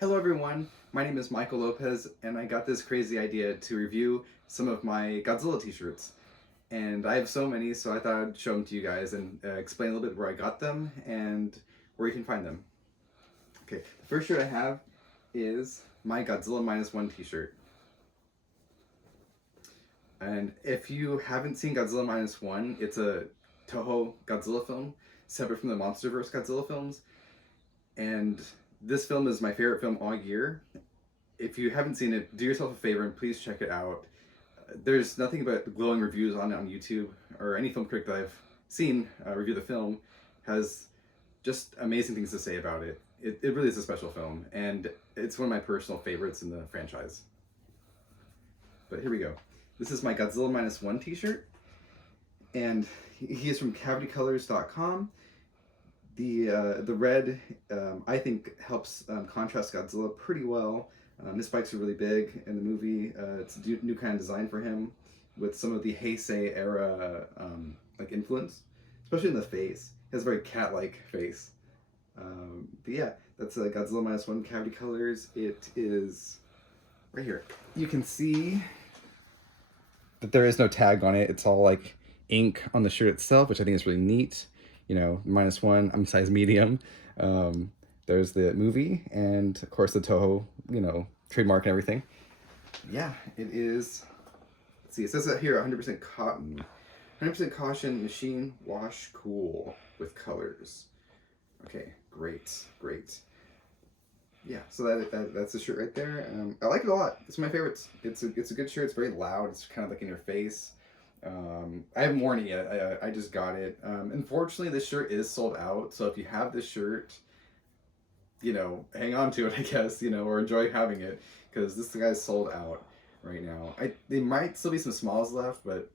Hello everyone, my name is Michael Lopez and I got this crazy idea to review some of my Godzilla t-shirts. And I have so many, so I thought I'd show them to you guys and explain a little bit where I got them and where you can find them. Okay, the first shirt I have is my Godzilla Minus One t-shirt. And if you haven't seen Godzilla Minus One, it's a Toho Godzilla film, separate from the MonsterVerse Godzilla films. And this film is my favorite film all year. If you haven't seen it, do yourself a favor and please check it out. There's nothing but glowing reviews on it on YouTube, or any film critic that I've seen review the film has just amazing things to say about it. It really is a special film, and it's one of my personal favorites in the franchise. But here we go. This is my Godzilla Minus One t-shirt, and he is from cavitycolors.com. The red, I think, helps contrast Godzilla pretty well. His spikes are really big in the movie. It's a new kind of design for him, with some of the Heisei era like influence, especially in the face. He has a very cat-like face. But yeah, that's Godzilla Minus One Cavity Colors. It is right here. You can see that there is no tag on it. It's all like ink on the shirt itself, which I think is really neat. You know, minus one, I'm size medium. There's the movie, and of course the Toho, trademark and everything. Yeah, it is. Let's see, it says that here 100% cotton. 100% caution, machine wash cool with colors. Okay, great. Yeah, so that's the shirt right there. I like it a lot. It's my favorites. It's a good shirt. It's very loud. It's kind of like in your face. I haven't worn it yet. I just got it. Unfortunately, this shirt is sold out. So if you have this shirt, hang on to it, I guess, or enjoy having it, because this guy's sold out right now. There might still be some smalls left, but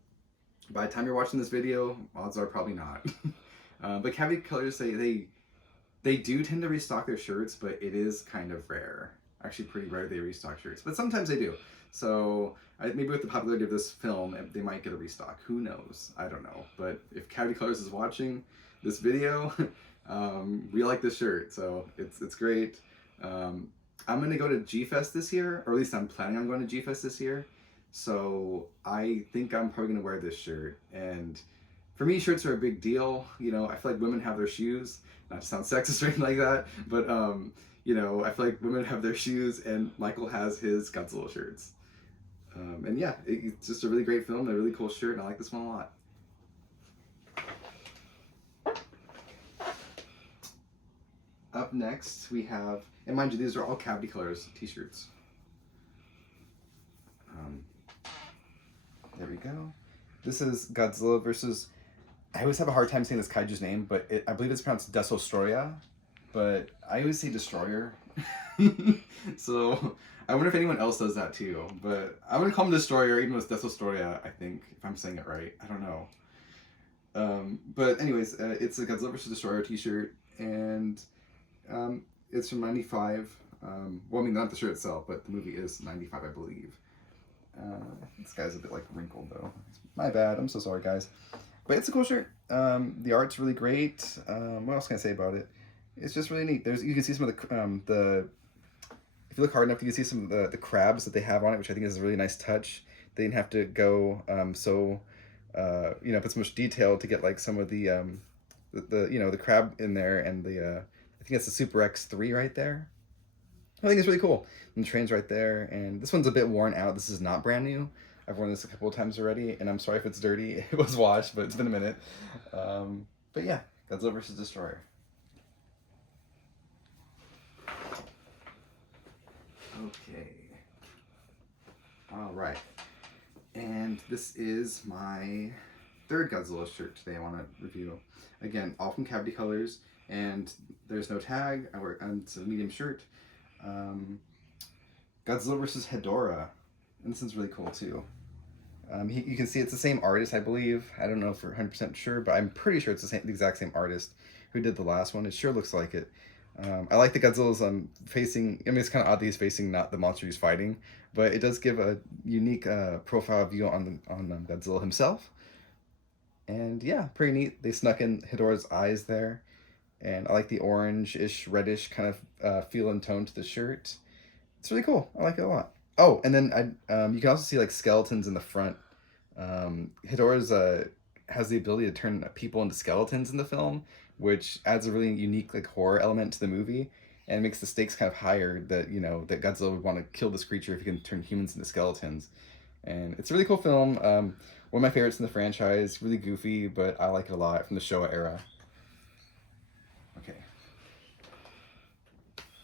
by the time you're watching this video, odds are probably not. But Cavity Colors say they do tend to restock their shirts, but it is kind of rare. Actually, pretty rare they restock shirts, but sometimes they do. So maybe with the popularity of this film, they might get a restock. Who knows? I don't know. But if Cavity Colors is watching this video, we like this shirt, so it's great. I'm gonna go to G-Fest this year, or at least I'm planning on going to G-Fest this year. So I think I'm probably gonna wear this shirt. And for me, shirts are a big deal. I feel like women have their shoes. Not to sound sexist or anything like that, but I feel like women have their shoes, and Michael has his Godzilla shirts. And yeah, it's just a really great film, a really cool shirt, and I like this one a lot. Up next, we have, and mind you, these are all Cavity Colors t-shirts. There we go. This is Godzilla versus, I always have a hard time saying this kaiju's name, but I believe it's pronounced Desostroya, but I always say Destroyer. So I wonder if anyone else does that too, but I'm gonna call him Destroyer, even with Desostroya, I think, if I'm saying it right. I don't know. But anyways, it's a Godzilla vs. Destroyer t-shirt, and it's from 95. Well, I mean, not the shirt itself, but the movie is 95, I believe. This guy's a bit like wrinkled though. My bad, I'm so sorry guys. But it's a cool shirt. The art's really great. What else can I say about it? It's just really neat. You can see some of the if you look hard enough, you can see some of the crabs that they have on it, which I think is a really nice touch. They didn't have to go put so much detail to get like some of the crab in there, and I think it's the Super X3 right there. I think it's really cool. And the train's right there, and this one's a bit worn out. This is not brand new. I've worn this a couple of times already, and I'm sorry if it's dirty. It was washed, but it's been a minute. But yeah, Godzilla vs. Destroyer. Okay. All right. And this is my third Godzilla shirt today I want to review. Again, all from Cavity Colors, and there's no tag. It's a medium shirt. Godzilla vs. Hedorah. And this one's really cool too. You can see it's the same artist, I believe. I don't know for 100% sure, but I'm pretty sure it's the exact same artist who did the last one. It sure looks like it. I like the Godzilla's facing, I mean, it's kind of odd that he's facing not the monster he's fighting, but it does give a unique profile view on Godzilla himself. And yeah, pretty neat. They snuck in Hedorah's eyes there. and I like the orange-ish, reddish kind of feel and tone to the shirt. It's really cool. I like it a lot. Oh, and then you can also see like skeletons in the front. Hidora's has the ability to turn people into skeletons in the film, which adds a really unique like horror element to the movie and makes the stakes kind of higher that that Godzilla would want to kill this creature if he can turn humans into skeletons. And it's a really cool film. One of my favorites in the franchise. Really goofy, but I like it a lot from the Showa era. Okay.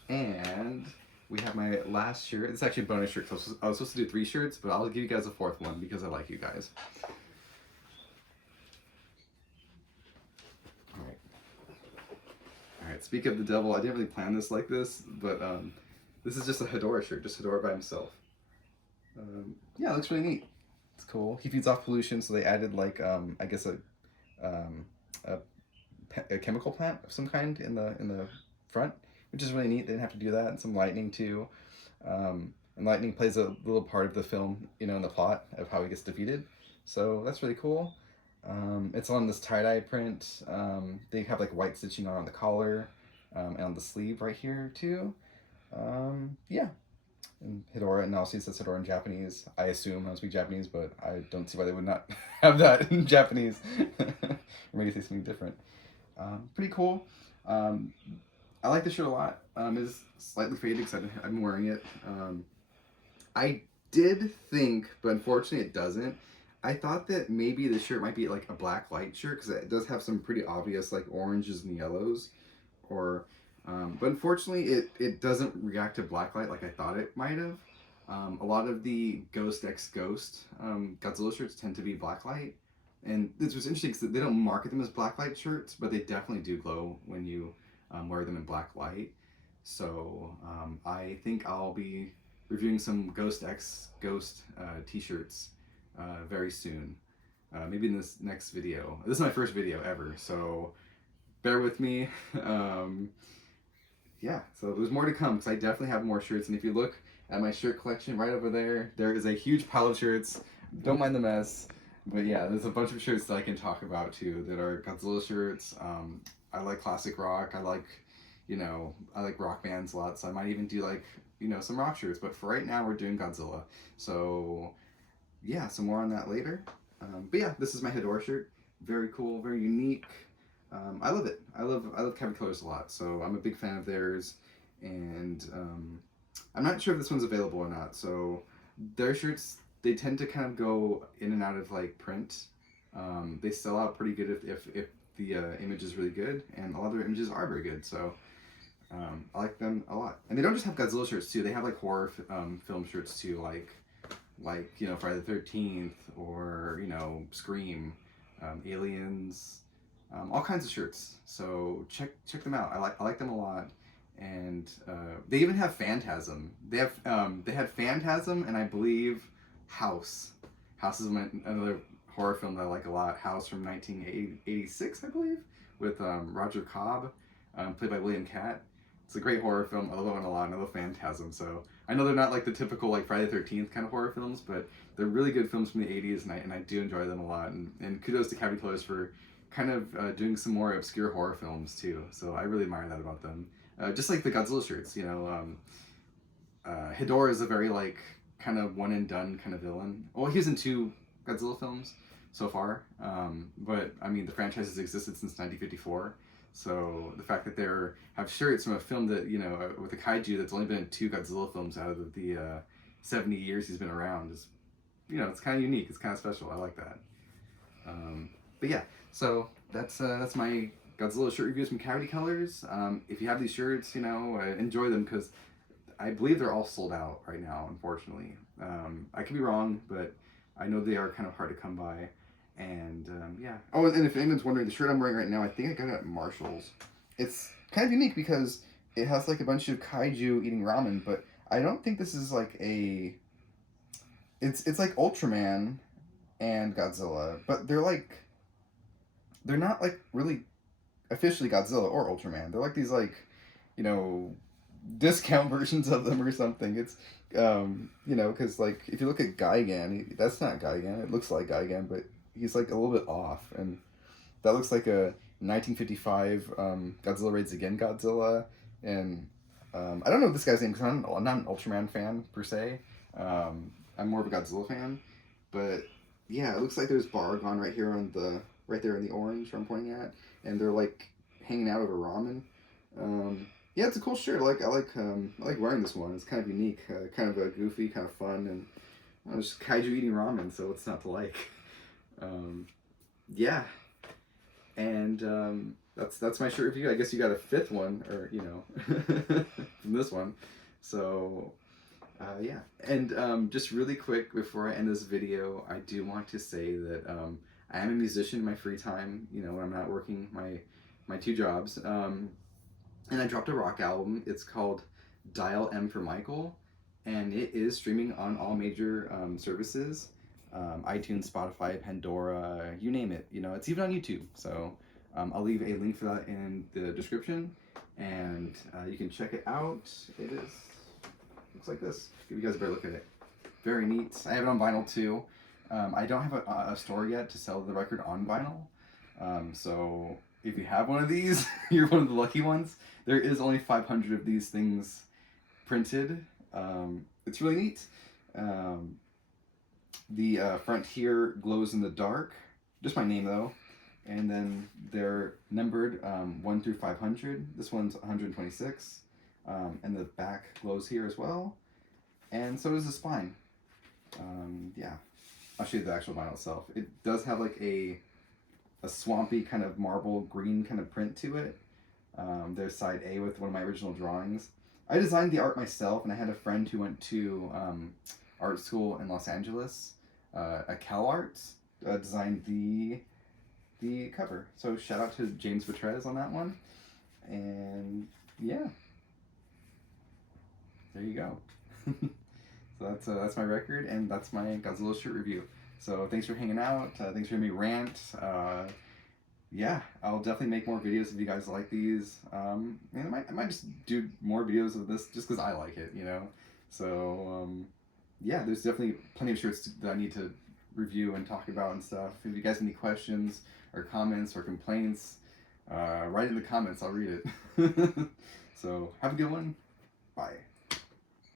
And we have my last shirt. It's actually a bonus shirt. So I was supposed to do 3 shirts, but I'll give you guys a 4th one because I like you guys. All right. All right. Speak of the devil, I didn't really plan this like this, but this is just a Hedora shirt, just Hedora by himself. Yeah, it looks really neat. It's cool. He feeds off pollution, so they added like I guess um, a, a chemical plant of some kind in the front, which is really neat. They didn't have to do that. And some lightning too. And lightning plays a little part of the film, in the plot of how he gets defeated. So that's really cool. It's on this tie-dye print. They have like white stitching on the collar and on the sleeve right here too. Yeah. And Hidora, and also it says Hidora in Japanese. I assume I don't speak Japanese, but I don't see why they would not have that in Japanese. Or maybe say something different. Pretty cool. I like the shirt a lot. It's slightly faded because I've been wearing it. I did think, but unfortunately it doesn't. I thought that maybe the shirt might be like a black light shirt because it does have some pretty obvious like oranges and yellows, or but unfortunately it doesn't react to black light like I thought it might have. A lot of the Ghost X Ghost Godzilla shirts tend to be black light, and this was interesting because they don't market them as black light shirts, but they definitely do glow when you wear them in black light. So I think I'll be reviewing some Ghost X Ghost t-shirts very soon. Maybe in this next video. This is my first video ever, so bear with me. Yeah, so there's more to come because I definitely have more shirts. And if you look at my shirt collection right over there, there is a huge pile of shirts. Don't mind the mess. But yeah, there's a bunch of shirts that I can talk about too that are Godzilla shirts. I like classic rock. I like rock bands a lot, so I might even do like, some rock shirts. But for right now, we're doing Godzilla. So yeah, some more on that later. But yeah, this is my Hedora shirt. Very cool, very unique. I love it. I love Cabin Colors a lot, so I'm a big fan of theirs. And I'm not sure if this one's available or not. So their shirts, they tend to kind of go in and out of like print. They sell out pretty good if the image is really good, and a lot of their images are very good. So I like them a lot. And they don't just have Godzilla shirts too. They have like horror film shirts too, like Friday the 13th or Scream, Aliens, all kinds of shirts. So check them out. I like them a lot. And they even have Phantasm. They had Phantasm, and I believe House. House is another horror film that I like a lot. House from 1986, I believe, with Roger Cobb, played by William Catt. It's a great horror film. I love that one a lot. And I love Phantasm. So I know they're not like the typical like Friday the 13th kind of horror films, but they're really good films from the 80s, and I do enjoy them a lot. And kudos to Cabin Colors for kind of doing some more obscure horror films too. So I really admire that about them. Just like the Godzilla shirts, Hedora is a very like kind of one and done kind of villain. Well, he was in 2 Godzilla films so far, but I mean the franchise has existed since 1954. So the fact that they have shirts from a film that with a kaiju that's only been in 2 Godzilla films out of the 70 years he's been around is, it's kind of unique. It's kind of special. I like that. But yeah, so that's my Godzilla shirt reviews from Cavity Colors. If you have these shirts, enjoy them because I believe they're all sold out right now, unfortunately. I could be wrong, but I know they are kind of hard to come by. And yeah. Oh, and if anyone's wondering, the shirt I'm wearing right now, I think I got it at Marshall's. It's kind of unique because it has like a bunch of kaiju eating ramen, but I don't think this is like a... It's like Ultraman and Godzilla, but they're not like really officially Godzilla or Ultraman. They're like these like, discount versions of them or something. It's because like if you look at Gigan, that's not Gigan. It looks like Gigan, but he's like a little bit off, and that looks like a 1955 Godzilla Raids Again Godzilla, and I don't know this guy's name because I'm not an Ultraman fan per se. I'm more of a Godzilla fan, but yeah, it looks like there's Baragon right here on the right there in the orange where I'm pointing at, and they're like hanging out over ramen. Yeah, it's a cool shirt. I like wearing this one. It's kind of unique, kind of a goofy, kind of fun, and I was just kaiju eating ramen, so what's not to like? Yeah, and that's my shirt review. I guess you got a fifth one, or you know, from this one. So yeah, and just really quick before I end this video, I do want to say that I am a musician in my free time. You know, when I'm not working my two jobs. And I dropped a rock album. It's called Dial M for Michael, and it is streaming on all major services, iTunes, Spotify, Pandora, you name it. You know, it's even on YouTube. So I'll leave a link for that in the description, and you can check it out. It is looks like this. Give you guys a better look at it. Very neat. I have it on vinyl too. I don't have a store yet to sell the record on vinyl, so if you have one of these, you're one of the lucky ones. There is only 500 of these things printed. It's really neat. The front here glows in the dark. Just my name though. And then they're numbered 1 through 500. This one's 126. And the back glows here as well. And so does the spine. Yeah, I'll show you the actual vinyl itself. It does have like a swampy kind of marble green kind of print to it. There's side A with one of my original drawings. I designed the art myself, and I had a friend who went to art school in Los Angeles, at CalArts, designed the cover. So shout out to James Betrez on that one. And yeah, there you go. So that's my record, and that's my Godzilla shirt review. So thanks for hanging out. Thanks for hearing me rant. Yeah, I'll definitely make more videos if you guys like these. And I might just do more videos of this just because I like it, you know. So yeah, there's definitely plenty of shirts that I need to review and talk about and stuff. If you guys have any questions or comments or complaints, write in the comments. I'll read it. So have a good one. Bye.